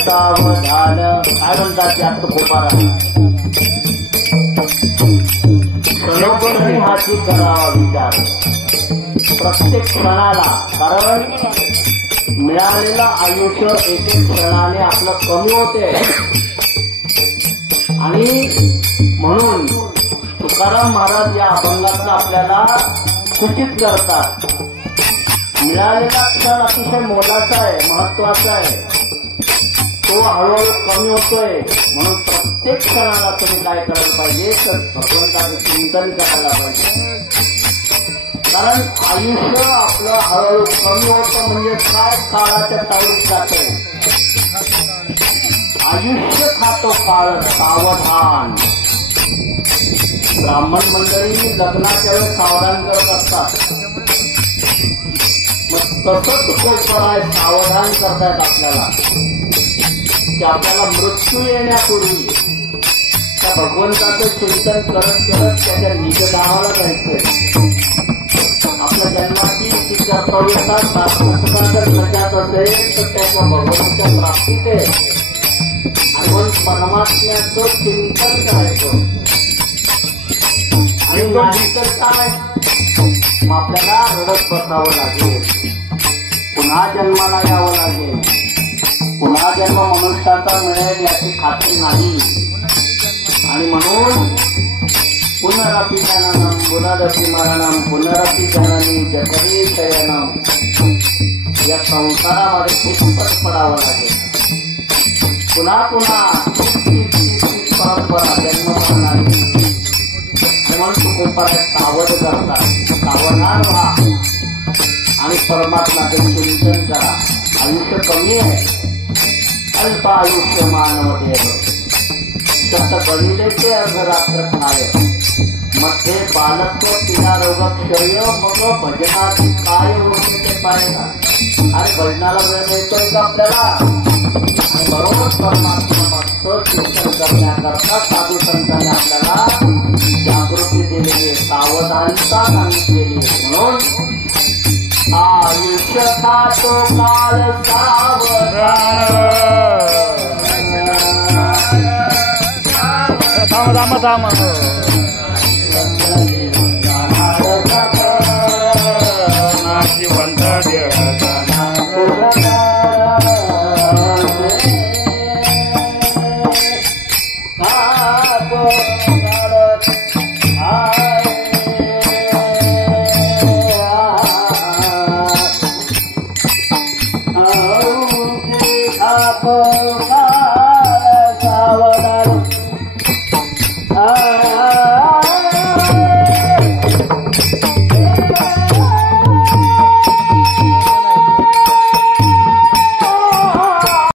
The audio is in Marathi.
सावधान काय म्हणतात त्यात खोपारा हाती करावा विचार प्रत्येक क्षणाला. कारण मिळालेलं आयुष्य एक एक क्षणाने आपलं कमी होते आणि म्हणून तुकाराम महाराज या अभंगातनं आपल्याला सूचित करतात. मिळालेला क्षण अतिशय मोलाचा आहे, महत्वाचा आहे. तो हळूहळू कमी होतोय म्हणून प्रत्येक क्षणाला तुम्ही काय करायला पाहिजे तर भगवंताचं चिंतन करायला पाहिजे. कारण आयुष्य आपलं हळूहळू कमी होतं म्हणजे काय काळाच्या तावडीत जातंय. आयुष्य खातो काळ सावधान. ब्राह्मण मंडळी लग्नाच्या वेळेस सावधान करत असतात. मग तसंच कोपराय सावधान करतायत आपल्याला की आपल्याला मृत्यू येण्यापूर्वी त्या भगवंताचं चिंतन करत करत त्याच्या निजधावाला जायचंय. आपल्या जन्माची ती कर्तव्यता जर लक्षात असेल तर त्याच्या भगवंताच्या प्राप्तीत आहे आणि म्हणून परमात्म्याचं चिंतन करायचं. आणि नाहीतर काय मग आपल्याला रडत बसावं लागेल, पुन्हा जन्माला यावं लागेल. पुन्हा जन्म मनुष्याचा मिळेल याची खात्री नाही. आणि म्हणून पुनरपि जननम पुनरपि मरणम पुनरपि जननी जठरी शयनम या संसारामध्ये कितपत पडावं लागेल. पुन्हा पुन्हा परंपरा जन्म करणारी. म्हणून तू कोपाऱ्यात सावध करतात, सावधान व्हा आणि परमात्म्याचं चिंतन करा. आयुष्य कमी आहे, अल्प आयुष्य मानवदेव शत गणिलेचे अर्धरात्र खाय मध्ये बालत्व पिना रोग क्षय मग भजनाची काय होते ते पाहिजे. आणि भजनाला वेळ मिळतोय का आपल्याला. आणि बरोबर परमात्मा चिंतन करण्याकरता साधू संतांनी आपल्याला जागृती दिलेली आहे, सावधानता सांगितलेली आहे. म्हणून आयुष्य खातो काळ सावधान. जिवंत देह